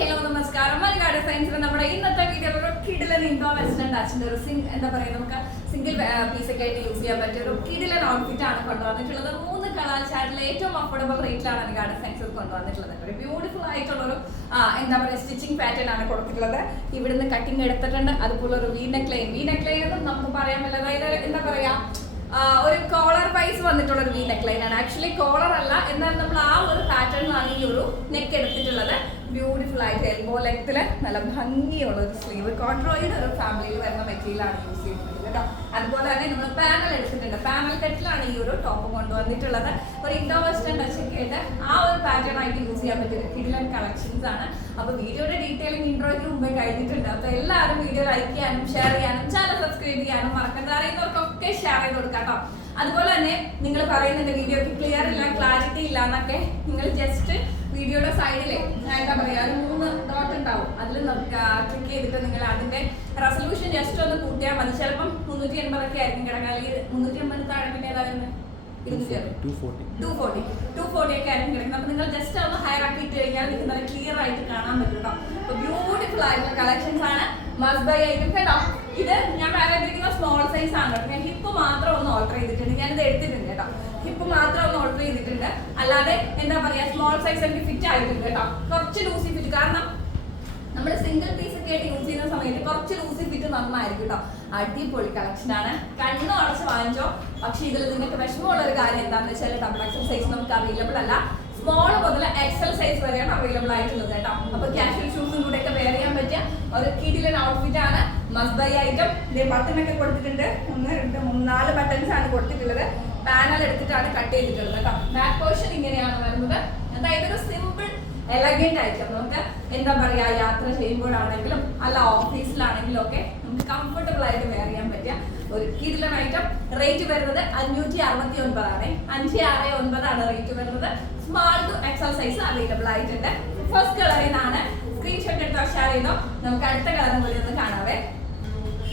Hello നമസ്കാരം. മലയാള സയൻസിൽ നമ്മുടെ ഇന്നത്തെ വീഡിയോ ഒരു കിഡിലൻ ഇൻഡോ വെസ്റ്റേൺ ഡാച്ചിന്റെ ഒരു സിംഗ് എന്താ പറയുക നമുക്ക് സിംഗിൾ പീസ് ഒക്കെ ആയിട്ട് യൂസ് ചെയ്യാൻ പറ്റിയ ഒരു കിഡിലൻ ഔട്ട്ഫിറ്റ് ആണ് കൊണ്ടുവന്നിട്ടുള്ളത്. മൂന്ന് കളർ ചാർട്ടിൽ ഏറ്റവും അഫോർഡബിൾ റേറ്റിലാണ് മലയാള സയൻസിൽ കൊണ്ടുവന്നിട്ടുള്ളത്. ഒരു ബ്യൂട്ടിഫുൾ ആയിട്ടുള്ള ഒരു എന്താ പറയുക സ്റ്റിച്ചിങ് പാറ്റേൺ ആണ് കൊടുത്തിട്ടുള്ളത്. ഇവിടുന്ന് കട്ടിങ് എടുത്തിട്ടുണ്ട്. അതുപോലെ ഒരു വീനക്ലൈൻ വീനക്ലൈൻ എന്ന് നമുക്ക് പറയാൻ പറ്റില്ല. അതായത് എന്താ പറയാ ഒരു കോളർ വൈസ് വന്നിട്ടുള്ള ഒരു വി ആണ്. ആക്ച്വലി കോളർ അല്ല. എന്നാൽ നമ്മൾ ആ ഒരു പാറ്റേണിലാണ് ഈ ഒരു നെക്ക് എടുത്തിട്ടുള്ളത്. ബ്യൂട്ടിഫുൾ ആയിട്ട് എൽബോ ലെങ്ത്തിൽ നല്ല ഭംഗിയുള്ള ഒരു സ്ലീവ് കോൺട്രോയിഡ് ഒരു ഫാമിലിയിൽ വരുന്ന മെറ്റീരിയലാണ് യൂസ് ചെയ്തിട്ടുള്ളത് കേട്ടോ. അതുപോലെ തന്നെ നമ്മൾ പാനൽ എടുത്തിട്ടുണ്ട്. പാനൽ കെറ്റിലാണ് ഈ ഒരു ടോപ്പ് കൊണ്ടുവന്നിട്ടുള്ളത് ഒരു ഇൻഡോ വെസ്റ്റേൺ ടച്ചൊക്കെ ആയിട്ട് ആ ഒരു പാറ്റേൺ ആയിട്ട് യൂസ് ചെയ്യാൻ പറ്റിയ കിഡിലൻ കളക്ഷൻസ് ആണ്. അപ്പൊ വീഡിയോയുടെ ഡീറ്റെയിലിംഗ് ഇൻട്രോയ്ക്ക് മുമ്പേ കഴിഞ്ഞിട്ടുണ്ട്. അപ്പൊ എല്ലാവരും വീഡിയോ ലൈക്ക് ചെയ്യാനും ഷെയർ ചെയ്യാനും ചാനൽ സബ്സ്ക്രൈബ് ചെയ്യാനും മറക്കണ്ട അറിയുന്നവർക്കൊക്കെ ഷെയർ ചെയ്ത് കൊടുക്കാം കേട്ടോ. അതുപോലെ തന്നെ നിങ്ങൾ പറയുന്നുണ്ട് വീഡിയോക്ക് ക്ലിയർ ഇല്ല ക്ലാരിറ്റി ഇല്ല എന്നൊക്കെ. നിങ്ങൾ ജസ്റ്റ് വീഡിയോയുടെ സൈഡിലെ എന്താ പറയാ ഒരു മൂന്ന് ഡോട്ട് ഉണ്ടാവും. അതിൽ ക്ലിക്ക് ചെയ്തിട്ട് നിങ്ങൾ അതിന്റെ റെസൊല്യൂഷൻ ജസ്റ്റ് ഒന്ന് കൂട്ടിയാൽ മതി. ചിലപ്പം മുന്നൂറ്റി എൺപതൊക്കെ ആയിരിക്കും കിടക്കുക അല്ലെങ്കിൽ മുന്നൂറ്റി എൺപത് താഴെ പിന്നെ അറുപത്. ടു ഫോർട്ടി ടു ഫോർട്ടി ഒക്കെ ആയിരിക്കും കിടക്കുന്നത്. അപ്പൊ നിങ്ങൾ ജസ്റ്റ് ഒന്ന് ഹയർ ആക്കി ഇട്ട് കഴിഞ്ഞാൽ നിങ്ങൾക്ക് നല്ല ക്ലിയർ ആയിട്ട് കാണാൻ പറ്റും കേട്ടോ അപ്പൊ ബ്യൂട്ടിഫുൾ ആയിട്ടുള്ള കളക്ഷൻസ് ആണ്. മസ്റ്റ് ബൈ ആയിട്ടും കേട്ടോ. ഇത് ഞാൻ വേറെ എടുത്തിരിക്കുന്ന സ്മോൾ സൈസ് ആണ് കേട്ടോ ഞാൻ ഹിപ്പ് മാത്രം ഒന്ന് ഓർഡർ ചെയ്തിട്ടുണ്ട്. ഞാനിത് എടുത്തിട്ടുണ്ട് കേട്ടോ ഹിപ്പ് മാത്രം ഒന്ന് ഓൾട്ടർ ചെയ്തിട്ടുണ്ട്. അല്ലാതെ എന്താ പറയാ സ്മോൾ സൈസ് എനിക്ക് ഫിറ്റ് ആയിട്ടുണ്ട് കേട്ടോ. കുറച്ച് ലൂസി ഫിറ്റ് കാരണം നമ്മൾ സിംഗിൾ പീസ് ഒക്കെ ആയിട്ട് യൂസ് ചെയ്യുന്ന സമയത്ത് കുറച്ച് ലൂസി ഫിറ്റ് നന്നായിരിക്കും കേട്ടോ. അടിപൊളി കളക്ഷൻ ആണ്. കണ്ണു അടച്ച് വാങ്ങിച്ചോ. പക്ഷെ ഇതിൽ നിങ്ങൾക്ക് വിഷമമുള്ള ഒരു കാര്യം എന്താണെന്ന് വെച്ചാൽ ഡബിൾ എക്സൽ സൈസ് നമുക്ക് അവൈലബിൾ അല്ല. സ്മോൾ മുതൽ എക്സൽ സൈസ് വരെയാണ് അവൈലബിൾ ആയിട്ടുള്ളത് കേട്ടോ. അപ്പൊ ക്യാഷ്വൽ ഷൂസും കൂടെ ഒക്കെ വെയർ ചെയ്യാൻ പറ്റിയ ഒരു കിടിലൻ ഔട്ട്ഫിറ്റ് ആണ്. മസ്ബൈ ഐറ്റം ബട്ടൺ ബട്ടനൊക്കെ കൊടുത്തിട്ടുണ്ട്. ഒന്ന് രണ്ട് മൂന്ന് നാല് ബട്ടൺസ് ആണ് കൊടുത്തിട്ടുള്ളത്. പാനൽ എടുത്തിട്ടാണ് കട്ട് ചെയ്തിട്ടുള്ളത് കേട്ടോ. ബാക്ക് പോർഷൻ ഇങ്ങനെയാണ് വരുന്നത്. ഐറ്റം നമുക്ക് എന്താ പറയാ യാത്ര ചെയ്യുമ്പോഴാണെങ്കിലും അല്ല ഓഫീസിലാണെങ്കിലും ഒക്കെ നമുക്ക് കംഫർട്ടബിൾ ആയിട്ട് വെയർ ചെയ്യാൻ പറ്റിയ ഒരു കിരിലം ഐറ്റം റേറ്റ് വരുന്നത് അഞ്ഞൂറ്റി അറുപത്തി ഒൻപതാണ് അഞ്ച് ആറ് ഒൻപതാണ് റേറ്റ് വരുന്നത്. Small to XL size available ആയിട്ടുണ്ട്. ഫസ്റ്റ് കളറിൽ നിന്നാണ് സ്ക്രീൻഷോട്ട് എടുത്ത് ഷെയർ ചെയ്തോ. നമുക്ക് അടുത്ത കളറും കൂടി ഒന്ന് കാണാവേ.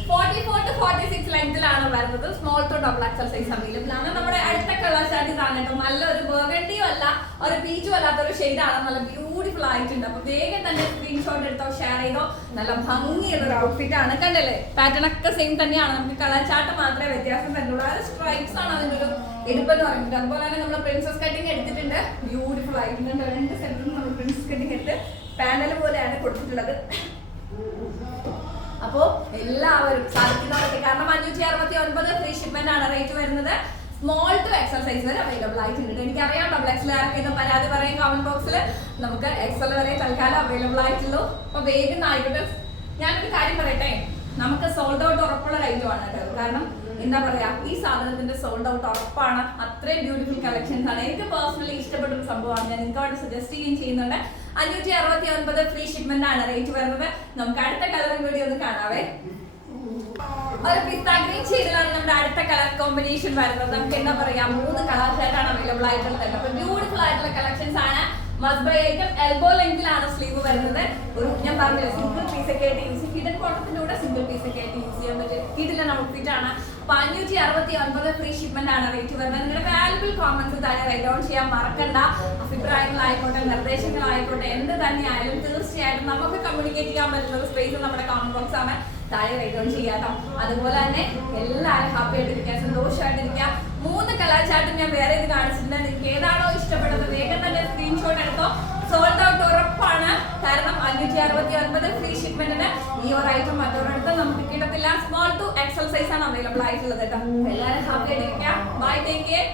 Forty four to forty six ലെങ്തിലാണ് വരുന്നത്. Small to double XL size available ആണ്. നമ്മുടെ അടുത്ത കളർ ഷാർട്ട് ഇതാണ് കേട്ടോ. നല്ലൊരു ബേഗണ്ടിയും അല്ല ഒരു പീച്ചും അല്ലാത്ത ഒരു ഷെയ്ഡാണ് നല്ല ബ്യൂട്ടിഫുൾ ആയിട്ടുണ്ട്. അപ്പൊ വേഗം തന്നെ സ്ക്രീൻഷോട്ട് എടുത്തോ ഷെയർ ചെയ്തോ. നല്ല ഭംഗിയുള്ള ഒരു ഔട്ട്ഫിറ്റ് ആണ്. കണ്ടല്ലേ? പാറ്റേൺ ഒക്കെ സെയിം തന്നെയാണ്. നമുക്ക് കളർ ചാർട്ട് മാത്രമേ വ്യത്യാസം വരുന്നുള്ളൂ. അത് സ്ട്രൈപ്സ് ആണ് അതിന്റെ ഒരു എടുപ്പെന്ന് പറയുന്നത് അതുപോലെ തന്നെ നമ്മൾ പ്രിൻസസ് കട്ടിങ് എടുത്തിട്ടുണ്ട്. ബ്യൂട്ടിഫുൾ ആയിട്ടുണ്ട് രണ്ട് സെന്ററിൽ നമ്മൾ പ്രിൻസസ് കട്ടിങ് എടുത്ത് പാനൽ പോലെയാണ് കൊടുത്തിട്ടുള്ളത്. അപ്പോ എല്ലാവരും സാധിക്കുന്നവരൊക്കെ കാരണം അഞ്ഞൂറ്റി അറുപത്തി ഒൻപത് ഫ്രീ ഷിപ്മെന്റ് ആണ് റേറ്റ് വരുന്നത്. സ്മോൾ ടു എക്സർസൈസ് വരെ അവൈലബിൾ ആയിട്ടുണ്ട്. എനിക്കറിയാം ഡബിൾ എക്സൽ ആർക്കെ പരാതി പറയും കമന്റ് ബോക്സിൽ നമുക്ക് എക്സൽ വരെ തൽക്കാലം അവൈലബിൾ ആയിട്ടുള്ളൂ. അപ്പൊ വേഗം ആയിക്കോട്ടെ ഞാനൊരു കാര്യം പറയട്ടെ? നമുക്ക് സോൾഡ് ഔട്ട് ഉറപ്പുള്ള ഐറ്റമാണ് കേട്ടോ. കാരണം എന്താ പറയാ ഈ സാധനത്തിന്റെ സോൾഡ് ഔട്ട് ഉറപ്പാണ്. അത്രയും ബ്യൂട്ടിഫുൾ കളക്ഷൻസ് ആണ്. എനിക്ക് പേഴ്സണലി ഇഷ്ടപ്പെട്ട ഒരു സംഭവമാണ്. ഞാൻ നിങ്ങൾക്ക് സജസ്റ്റ് ചെയ്യുകയും ചെയ്യുന്നുണ്ട്. അഞ്ഞൂറ്റി അറുപത്തി ഒൻപത് ഫ്രീ ഷിപ്മെന്റ് ആണ് റേറ്റ് വരുന്നത്. നമുക്ക് അടുത്ത കളറും കൂടി ഒന്ന് കാണാവേ. ഒരു ഗ്രീൻ നമ്മുടെ അടുത്ത കളർ കോമ്പിനേഷൻ വരുന്നത്. നമുക്ക് എന്താ പറയാ മൂന്ന് കളർ ഷെയ്ഡാണ് അവൈലബിൾ ആയിട്ടുള്ളത്. അപ്പൊ ബ്യൂട്ടിഫുൾ ആയിട്ടുള്ള കളക്ഷൻസ് ആണ്. മസ്റ്റ് ബൈ ഐറ്റം എൽബോ ലെങ്തിലാണ് സ്ലീവ് വരുന്നത്. ഒരു ഞാൻ പറഞ്ഞില്ല സിംഗിൾ പീസ് ഒക്കെ ആയിട്ട് യൂസ് ഹിഡൻ കോട്ടത്തിന്റെ കൂടെ സിംഗിൾ പീസ് ഒക്കെ ആയിട്ട് യൂസ് ചെയ്യാൻ പറ്റും കിടിലൻ ഔട്ട്ഫിറ്റ് ആണ്. അപ്പൊ അഞ്ഞൂറ്റി അറുപത്തി ഒൻപത് ഫ്രീ ഷിപ്മെന്റ് ആണ് റേറ്റ് വരുന്നത്. നിങ്ങളുടെ വാല്യുബിൾ കോമൻസ് തന്നെ റൈറ്റ് ഓൺ ചെയ്യാൻ മറക്കണ്ട. അഭിപ്രായങ്ങളായിക്കോട്ടെ നിർദ്ദേശങ്ങളായിക്കോട്ടെ എന്ത് തന്നെയായാലും തീർച്ചയായിട്ടും നമുക്ക് കമ്മ്യൂണിക്കേറ്റ് ചെയ്യാൻ പറ്റുന്ന സ്പേസ് നമ്മുടെ കമന്റ് ബോക്സ് ആണ്. താഴെ റൈറ്റ് ഓൺ ചെയ്യാട്ടോ അതുപോലെ തന്നെ എല്ലാവരും ഹാപ്പി ആയിട്ടിരിക്കുക സന്തോഷമായിട്ടിരിക്കുക. മൂന്ന് കലാചാട്ടും ഞാൻ വേറെ ഇത് കാണിച്ചിട്ടുണ്ട്. നിങ്ങൾക്ക് ഏതാണോ ഇഷ്ടപ്പെട്ടത് വേഗം തന്നെ സ്ക്രീൻഷോട്ട് എടുത്തോ. സോൾഡ് ഔട്ട് ഉറപ്പാണ്. കാരണം അഞ്ഞൂറ്റി അറുപത്തി ഒൻപത് ഫ്രീ ഷിപ്മെന്റിന് ഈ ഒരു ഐറ്റം മറ്റൊരിടത്ത് നമുക്ക് കിട്ടത്തില്ല. സ്മോൾ ടു എക്സൽ സൈസ് ആണ് അവൈലബിൾ ആയിട്ടുള്ളത് കേട്ടോ. എല്ലാവരും ഹാപ്പി ആയിട്ടിരിക്കുക. By take care